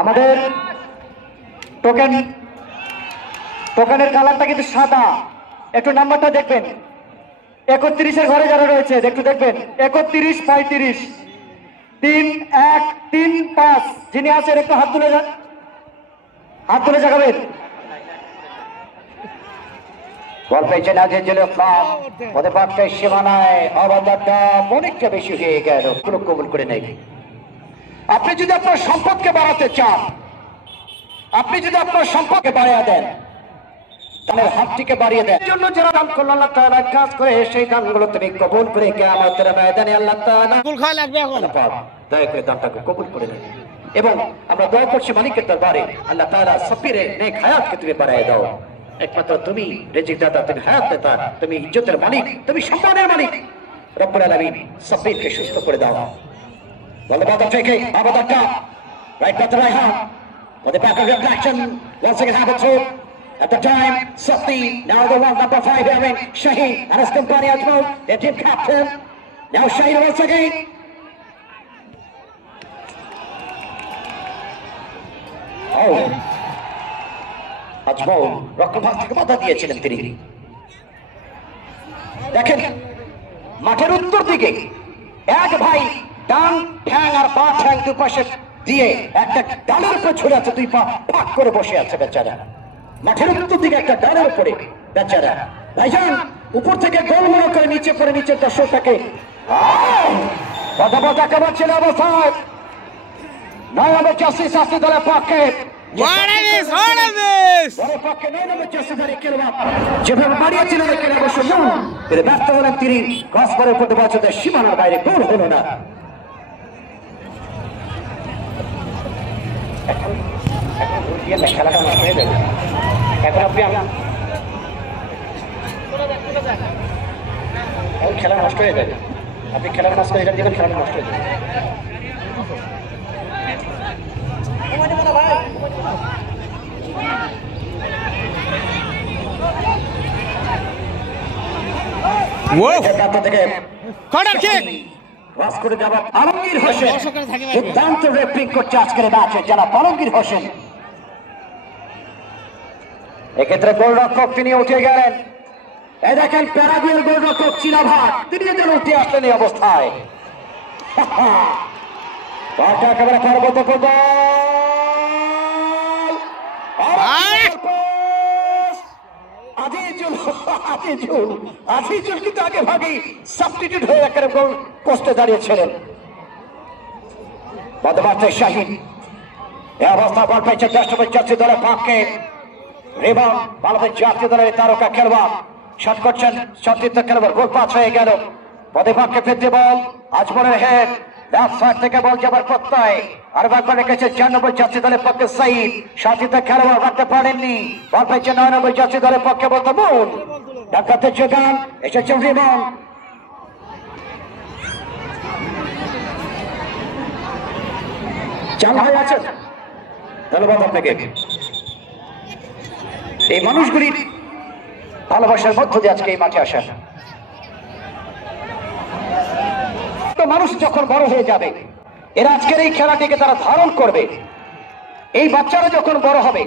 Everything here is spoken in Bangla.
আমাদের টোকেনের কালারটা কিন্তু সাদা, একটু নাম্বারটা দেখবেন। 31-এর ঘরে যারা রয়েছে একটু দেখবেন, 31, 35, 3, 1, 3, 5 যিনি আছেন একটু হাত তুলে জাগাবেন। বল পেয়েছেন আজিজুল ইসলাম, ওদের পক্ষে সীমানায় অবদানটা অনেকটা বেশি হয়ে গেল, কোনো কবুল করে নেই। আপনি যদি আপনার সম্পদকে বাড়াতে চান, আপনি যদি আপনার সম্পদকে বাড়িয়ে দেন, তাহলে হাতটিকে বাড়িয়ে দেন। জন্য যারা দান করল আল্লাহ তাআলা কাজ করে সেই দানগুলো তুমি কবুল করে কিয়ামতের ময়দানে আল্লাহ তাআলা কবুল খাওয়া লাগবে। এখন দয়া করে দানটাকে কবুল করে নেন এবং আমরা দোয়া করছি মালিকের দরবারে আল্লাহ তাআলা সফিরে নেক হায়াতকে তুমি বাড়িয়ে দাও। একমাত্র তুমি রিজিক দাতা, তুমি হায়াত দাতা, তুমি ইজ্জতের মালিক, তুমি সম্মানের মালিক। রব্বুল আলামিন সফিরকে সুস্থ করে দাও। ধন্যবাদ থেকে আবাদাকা right but Raihan for the back of your action. Once again have a throw at the time. Safi now the one number 5 having Shaheen and his company as well, their team captain. Now Shaheen once again. Oh, Azmal রক্ষণভাগ থেকে বাধা দিয়েছিলেন তিনি। দেখেন মাঠের উত্তর দিকে এক ভাই ডান ঠ্যাং আর বা ঠ্যাং দুপাশে দিয়ে একটা ডালের উপর ঝুলে আছে, দুই পা ফাঁক করে বসে আছে বেচারা। মাঠের উত্তর দিকে একটা ডালের উপরে বেচারা। ভাইজান উপর থেকে গোলমোল করে নিচে পড়ে, নিচের দর্শকটাকে কথা কেমন ছিল অবস্থায় নয় নম্বর জার্সি শাস্তি দলের পক্ষে যেভাবে বাড়িয়েছিলেন ব্যর্থ হলেন তিনি। ক্রস করে পড়তে পারছেন সীমানার বাইরে, গোল হলো না। খেলাটা নষ্ট হয়ে যাবে। এখন আপনি খেলা নষ্ট হয়ে যাবে, আপনি খেলার নষ্ট হয়ে যাবেন, খেলাটা নষ্ট হয়ে যাবে। আলমগীর হোসেন দুর্দান্ত রেফারিং করছে আজকের ম্যাচে যারা আলমগীর হোসেন। এক্ষেত্রে গোলরক্ষক তিনি উঠে গেলেন। এই দেখেন প্যারাগুয়ের গোলরক্ষক চিনাভাট, তিনি যেন উঠে আসলেন এই অবস্থায়। একেবারে পর্বতপূর্ণ আজিজুল কিন্তু আগে ভাগেই সাবস্টিটিউট হয়ে একেবারে গোল পোস্টে দাঁড়িয়েছিলেন। বদমাতে শাহিন এই অবস্থা বল পেয়েছে জাতীয় দলের পক্ষে। রিবাউন্ড বাংলাদেশ জাতীয় দলের তারকা খেলোয়াড় শট করছেন, সতীর্থ খেলোয়াড়, গোল পাস হয়ে গেল। পক্ষে ফিরতে বল আজমলের হেড, লেফট সাইড থেকে বল যাবার প্রত্যয় আর একবার রেখেছে 4 নম্বর জাতীয় দলের পক্ষে সাইদ। সতীর্থ খেলোয়াড় রাখতে পারেননি, বল পেয়েছে 9 নম্বর জাতীয় দলের পক্ষে বলতে মূল ডাকাতে যোগান এসেছে। রিবাউন্ড চাল হয়ে আছে। ধন্যবাদ আপনাকে। এই মানুষগুলির ভালোবাসার মধ্য দিয়ে আজকে এই মাঠে আসা। তো মানুষ যখন বড় হয়ে যাবে, এরা আজকের এই খেলাটিকে তারা ধারণ করবে। এই বাচ্চারা যখন বড় হবে